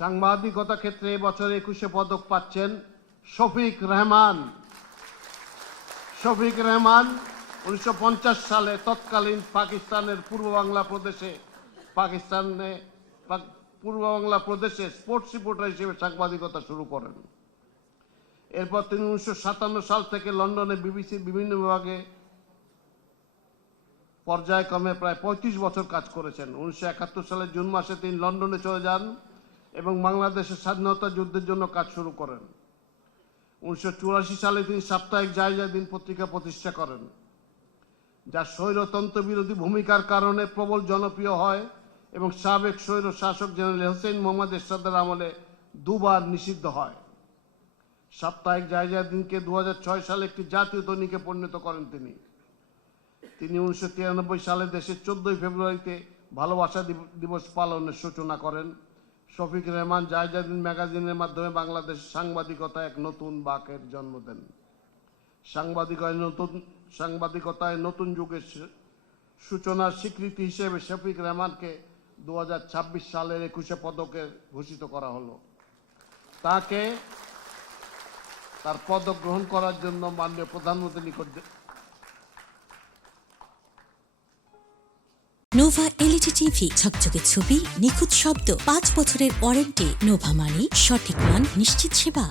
সাংবাদিকতা ক্ষেত্রে এবছর 21 পদক পাচ্ছেন শফিক রেহমান। শফিক রেহমান 1950 সালে তৎকালীন পাকিস্তানের পূর্ব বাংলা প্রদেশে স্পোর্টস রিপোর্টার হিসেবে সাংবাদিকতা শুরু করেন। এরপর তিনি 1957 সাল থেকে লন্ডনে বিবিসির বিভিন্ন বিভাগে পর্যায়ক্রমে প্রায় 35 বছর কাজ করেছেন। 1971 সালের জুন মাসে তিনি লন্ডনে চলে যান এবং বাংলাদেশের স্বাধীনতা যুদ্ধের জন্য কাজ শুরু করেন। 1984 সালে তিনি সাপ্তাহিক জায়জা দিন পত্রিকা প্রতিষ্ঠা করেন, যা স্বৈরতন্ত্র বিরোধী ভূমিকার কারণে প্রবল জনপ্রিয় হয় এবং সাবেক স্বৈর শাসক জেনারেল হোসেন মোহাম্মদ এরশাদের আমলে দুবার নিষিদ্ধ হয়। সাপ্তাহিক জায়জা দিনকে 2006 সালে একটি জাতীয় দৈনিকে পরিণত করেন তিনি। 1993 সালে দেশের 14 ফেব্রুয়ারিতে ভালোবাসা দিবস পালনের সূচনা করেন। শফিক রেহমান জায়জা দিন ম্যাগাজিনের মাধ্যমে বাংলাদেশের সাংবাদিকতায় এক নতুন বাঁকের জন্ম দেন। সাংবাদিকতায় নতুন যুগের সূচনার স্বীকৃতি হিসেবে শফিক রেহমানকে 2026 সালের 21 পদকে ভূষিত করা হলো। তাকে তার পদক গ্রহণ করার জন্য মাননীয় প্রধানমন্ত্রীর নিকট নোভা এলইডি টিভি, ঝকঝকে ছবি, নিখুঁত শব্দ, 5 বছরের ওয়ারেন্টি। নোভা মানে সঠিক মান, নিশ্চিত সেবা।